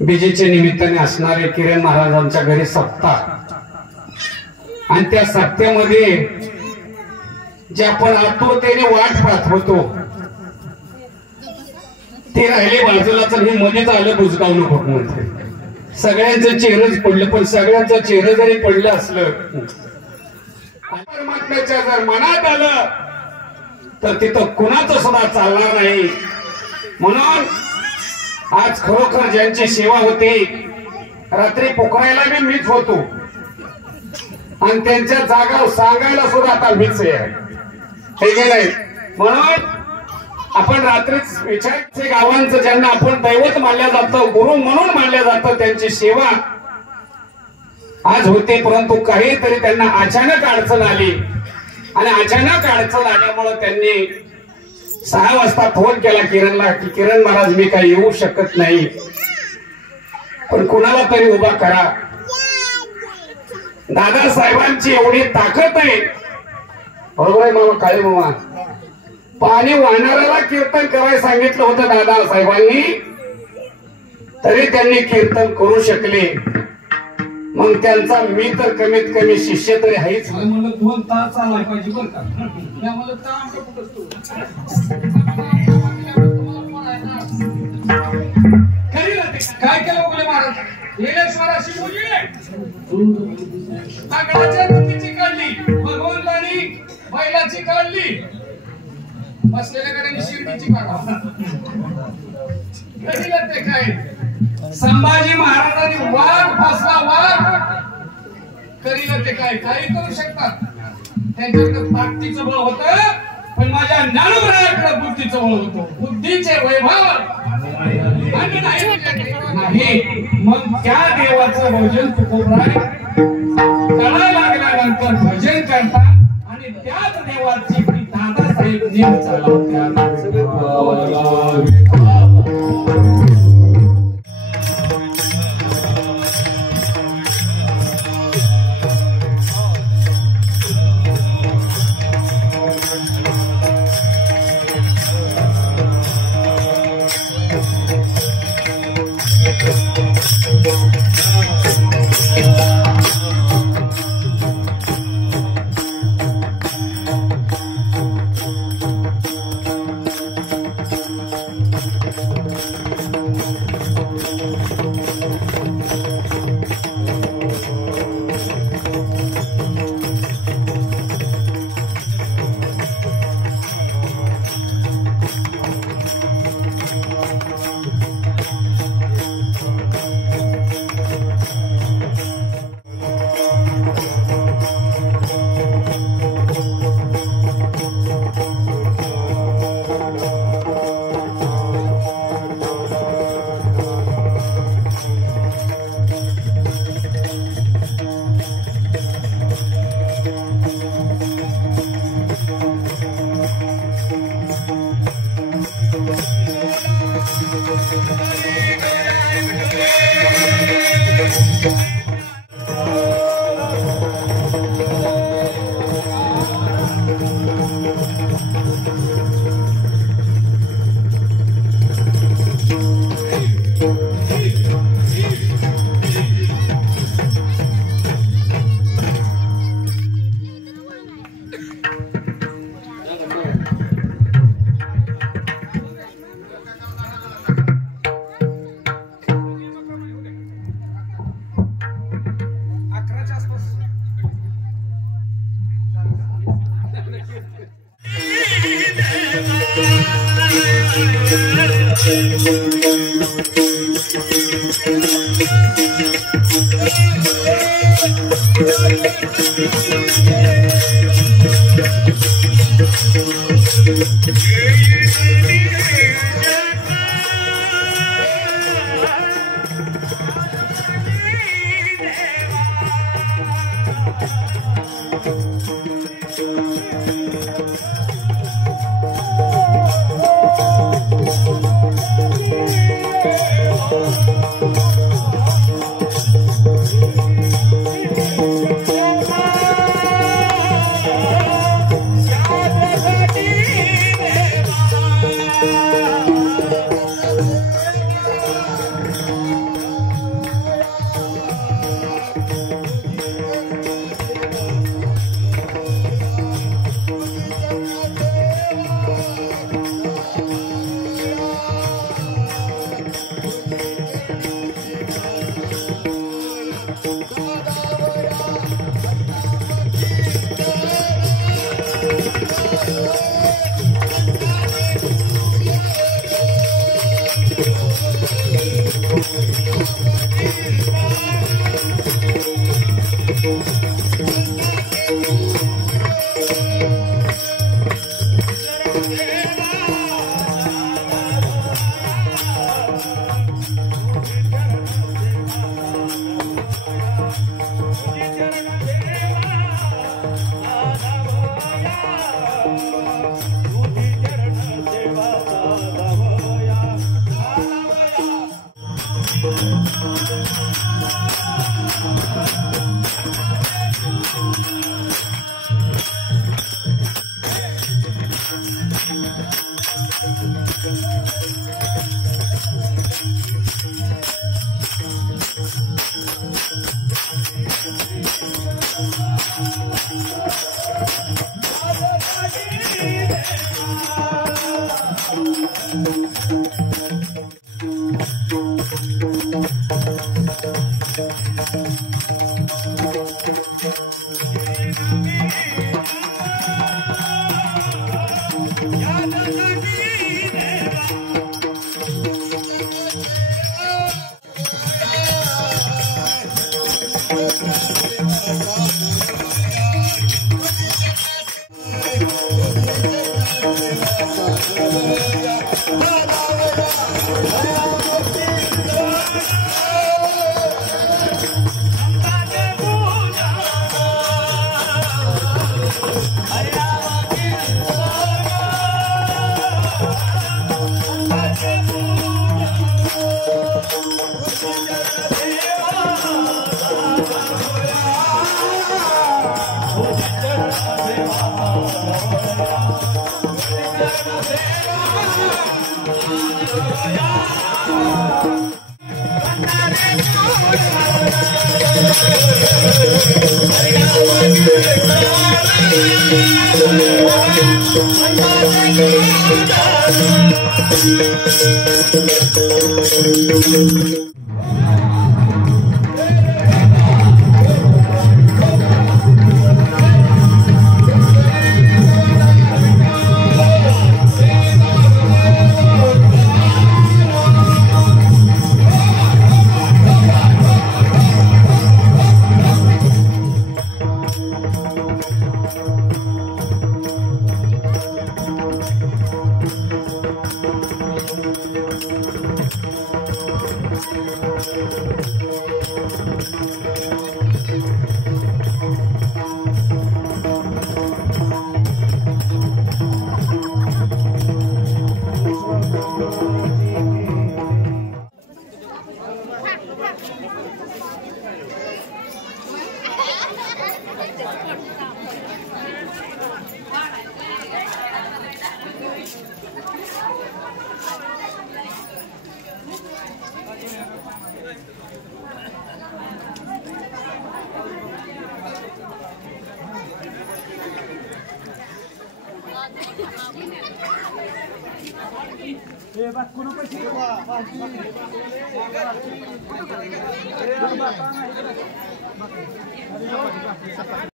बीजेच्या निमित्ताने असणारे किरण महाराजांच्या घरी सप्ताह आणि त्या सप्त्यामध्ये जे आपण आतुरतेने वाट पाहत होतो ते राहिले बाजूला, तर हे मध्येच आलं बुजगाव नको म्हणते. सगळ्यांचं चेहरंच पडलं, पण सगळ्यांचं चेहरं जरी पडलं असलं परमात्म्याच्या जर मनात आलं तर तिथं कुणाचं सुद्धा चालणार नाही. म्हणून आज खरोखर ज्यांची सेवा होती, रात्री पोखरायला मी मीच होतो आणि त्यांच्या जागा सांगायला सुद्धा आता मीच आहे, हे गेलंय. म्हणून आपण रात्रीच विचारायचे गावांचं ज्यांना आपण दैवत मानल्या जातं, गुरु म्हणून मानल्या जातं, त्यांची सेवा आज होते. परंतु काहीतरी त्यांना अचानक अडचण आली आणि अचानक अडचण आल्यामुळे त्यांनी 6 वाजता फोन केला किरणला की किरण महाराज मी काही येऊ शकत नाही, पण कुणाला तरी उभा करा. दादासाहेबांची एवढी ताकद आहे, बरोबर आहे मामा काळे मामा. पाणी वाहणाऱ्याला कीर्तन करायला सांगितलं होतं दादासाहेबांनी, तरी त्यांनी कीर्तन करू शकले. मग त्यांचा मी तर कमीत कमी शिष्य तरी आहेच. मला 2 तास चालला पाहिजे बरं का. मला काय केलं बोले महाराज, येलेश्वराशी ताकडाच्या तुतीची काढली, भगवंतानी बैलाची काढली, बसलेल्या गाड्याने शिर्डीची काढा. कधीला ते काय संभाजी महाराजांनी वाघ फासला, वाघ करील ते काय काही करू शकतात. त्यांच्याकडे ताकदीचं बळ होतं, पण माझ्या ज्ञानोबराकडे बुद्धीचं बळ होतं. बुद्धीचे वैभव आणि नाही. मग त्या देवाचं भजन तुकोबराय कळा लागल्यानंतर भजन करतात आणि त्याच देवाची दादासाहेब नेम चालवतात.